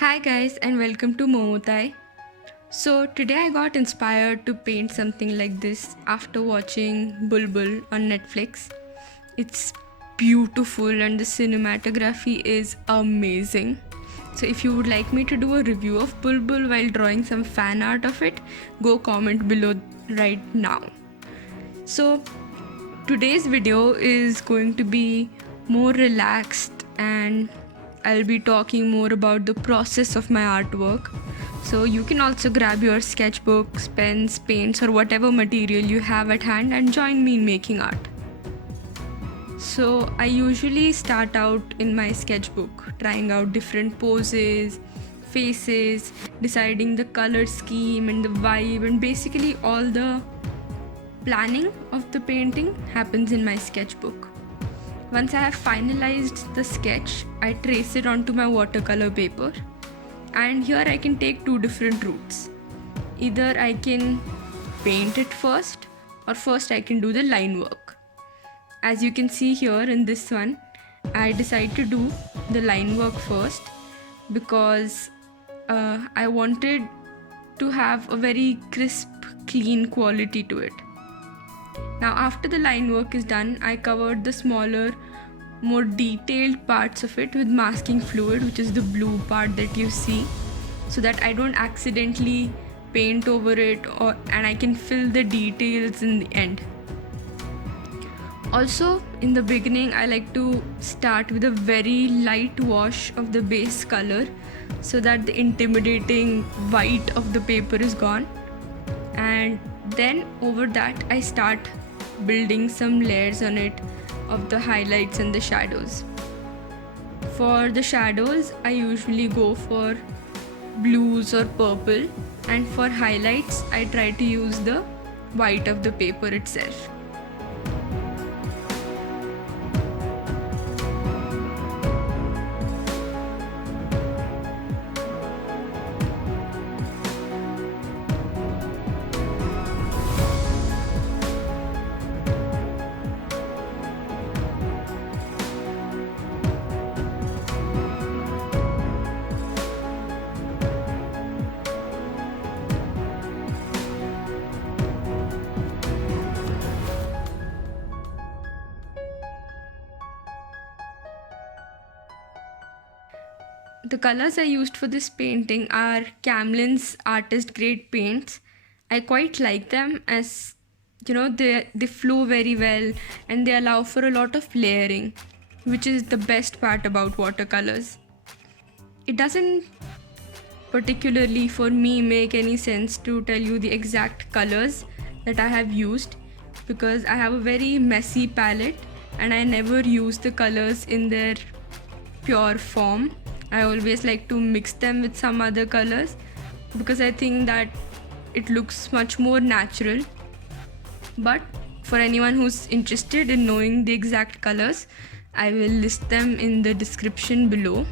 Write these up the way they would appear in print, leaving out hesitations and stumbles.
Hi guys and welcome to Momotai. So today I got inspired to paint something like this after watching Bulbul on Netflix. It's beautiful and the cinematography is amazing. So if you would like me to do a review of Bulbul while drawing some fan art of it, go comment below right now. So today's video is going to be more relaxed and I'll be talking more about the process of my artwork. So you can also grab your sketchbooks, pens, paints, or whatever material you have at hand and join me in making art. So I usually start out in my sketchbook, trying out different poses, faces, deciding the color scheme and the vibe, and basically all the planning of the painting happens in my sketchbook. Once I have finalized the sketch, I trace it onto my watercolor paper, and here I can take two different routes. Either I can paint it first, or first I can do the line work. As you can see here in this one, I decide to do the line work first because I wanted to have a very crisp, clean quality to it. Now after the line work is done, I covered the smaller, more detailed parts of it with masking fluid, which is the blue part that you see, so that I don't accidentally paint over it and I can fill the details in the end. Also, in the beginning, I like to start with a very light wash of the base color so that the intimidating white of the paper is gone, and then over that I start building some layers on it of the highlights and the shadows. For the shadows, I usually go for blues or purple, and for highlights, I try to use the white of the paper itself. The colors I used for this painting are Camlin's artist grade paints. I quite like them as they flow very well and they allow for a lot of layering, which is the best part about watercolors. It doesn't particularly for me make any sense to tell you the exact colors that I have used because I have a very messy palette and I never use the colors in their pure form. I always like to mix them with some other colors because I think that it looks much more natural. But for anyone who's interested in knowing the exact colors, I will list them in the description below.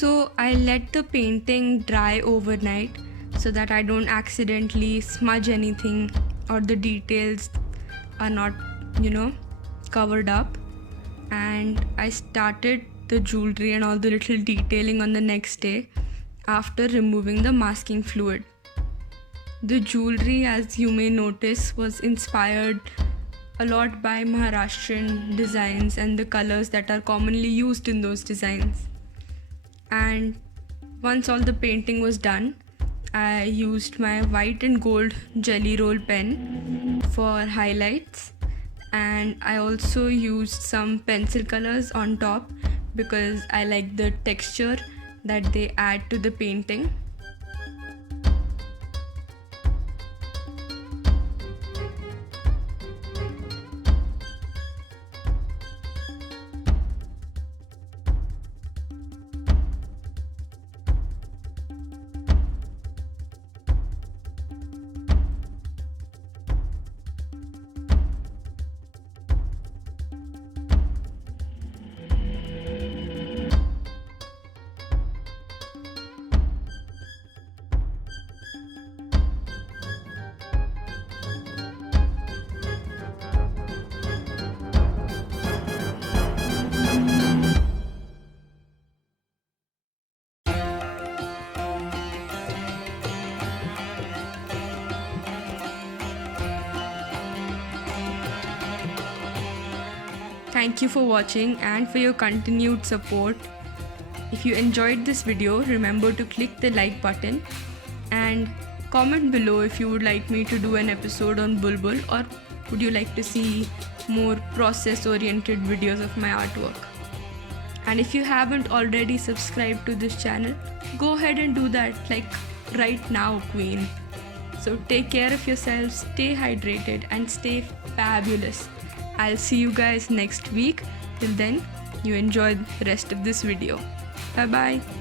So I let the painting dry overnight so that I don't accidentally smudge anything or the details are not, covered up. And I started the jewelry and all the little detailing on the next day after removing the masking fluid. The jewelry, as you may notice, was inspired a lot by Maharashtrian designs and the colors that are commonly used in those designs. And once all the painting was done, I used my white and gold jelly roll pen for highlights, and I also used some pencil colors on top because I like the texture that they add to the painting. Thank you for watching and for your continued support. If you enjoyed this video, remember to click the like button and comment below if you would like me to do an episode on Bulbul, or would you like to see more process oriented videos of my artwork. And if you haven't already subscribed to this channel, go ahead and do that, like right now, Queen. So take care of yourselves, stay hydrated and stay fabulous. I'll see you guys next week. Till then, you enjoy the rest of this video. Bye bye.